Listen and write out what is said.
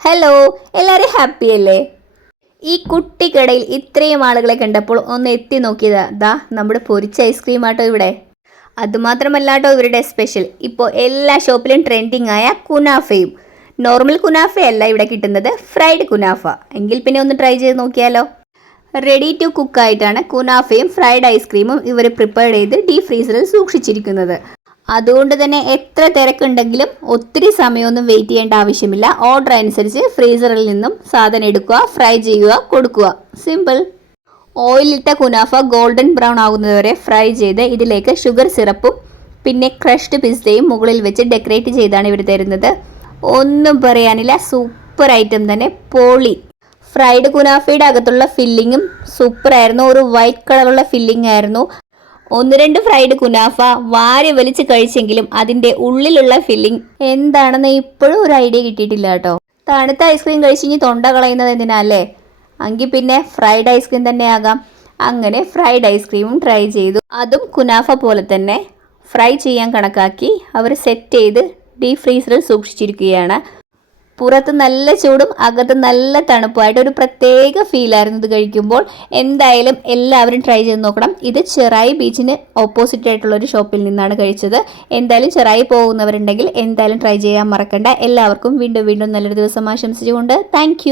Hello, എല്ലാവരും happy അല്ലേ? ഈ കുട്ടിക്കടയിൽ ഇത്രയും ആളുകളെ കണ്ടപ്പോൾ ഒന്ന് എത്തി നോക്കിയതാ നമ്മുടെ പൊരിച്ച ഐസ്ക്രീം ആട്ടോ ഇവിടെ. അതുമാത്രമല്ലാട്ടോ ഇവരുടെ സ്പെഷ്യൽ, ഇപ്പോൾ എല്ലാ ഷോപ്പിലും ട്രെൻഡിങ് ആയ കുനാഫയും. നോർമൽ കുനാഫയല്ല ഇവിടെ കിട്ടുന്നത്, ഫ്രൈഡ് കുനാഫ. എങ്കിൽ പിന്നെ ഒന്ന് ട്രൈ ചെയ്ത് നോക്കിയാലോ. റെഡി ടു കുക്ക് ആയിട്ടാണ് കുനാഫയും ഫ്രൈഡ് ഐസ്ക്രീമും ഇവർ പ്രിപ്പയർ ചെയ്ത് ഡീപ് ഫ്രീസറിൽ സൂക്ഷിച്ചിരിക്കുന്നത്. അതുകൊണ്ട് തന്നെ എത്ര തിരക്കുണ്ടെങ്കിലും ഒത്തിരി സമയമൊന്നും വെയിറ്റ് ചെയ്യേണ്ട ആവശ്യമില്ല. ഓർഡർ അനുസരിച്ച് ഫ്രീസറിൽ നിന്നും സാധനം എടുക്കുക, ഫ്രൈ ചെയ്യുക, കൊടുക്കുക. സിമ്പിൾ. ഓയിലിട്ട കുനാഫ ഗോൾഡൻ ബ്രൗൺ ആകുന്നതുവരെ ഫ്രൈ ചെയ്ത് ഇതിലേക്ക് ഷുഗർ സിറപ്പും പിന്നെ ക്രഷ്ഡ് പിസ്തയും മുകളിൽ വെച്ച് ഡെക്കറേറ്റ് ചെയ്താണ് ഇവർ തരുന്നത്. ഒന്നും പറയാനില്ല, സൂപ്പർ ഐറ്റം തന്നെ, പൊളി. ഫ്രൈഡ് കുനാഫയുടെ അകത്തുള്ള ഫില്ലിങ്ങും സൂപ്പറായിരുന്നു. ഒരു വൈറ്റ് കളറുള്ള ഫില്ലിംഗ് ആയിരുന്നു. ഒന്ന് രണ്ട് ഫ്രൈഡ് കുനാഫ വാരി വലിച്ച് കഴിച്ചെങ്കിലും അതിൻ്റെ ഉള്ളിലുള്ള ഫില്ലിംഗ് എന്താണെന്ന് ഇപ്പോഴും ഒരു ഐഡിയ കിട്ടിയിട്ടില്ല കേട്ടോ. തണുത്ത ഐസ്ക്രീം കഴിച്ചിങ്ങി തൊണ്ട കളയുന്നത് എന്തിനല്ലേ? എങ്കിൽ പിന്നെ ഫ്രൈഡ് ഐസ്ക്രീം തന്നെ ആകാം. അങ്ങനെ ഫ്രൈഡ് ഐസ്ക്രീമും ട്രൈ ചെയ്തു. അതും കുനാഫ പോലെ തന്നെ ഫ്രൈ ചെയ്യാൻ കണക്കാക്കി അവർ സെറ്റ് ചെയ്ത് ഡീപ് ഫ്രീസറിൽ സൂക്ഷിച്ചിരിക്കുകയാണ്. പുറത്ത് നല്ല ചൂടും അകത്ത് നല്ല തണുപ്പുമായിട്ട് ഒരു പ്രത്യേക ഫീലായിരുന്നു ഇത് കഴിക്കുമ്പോൾ. എന്തായാലും എല്ലാവരും ട്രൈ ചെയ്ത് നോക്കണം. ഇത് ചെറായി ബീച്ചിന് ഓപ്പോസിറ്റ് ആയിട്ടുള്ള ഒരു ഷോപ്പിൽ നിന്നാണ് കഴിച്ചത്. എന്തായാലും ചെറായി പോകുന്നവരുണ്ടെങ്കിൽ എന്തായാലും ട്രൈ ചെയ്യാൻ മറക്കണ്ട. എല്ലാവർക്കും വീണ്ടും വീണ്ടും നല്ലൊരു ദിവസം ആശംസിച്ചുകൊണ്ട് താങ്ക്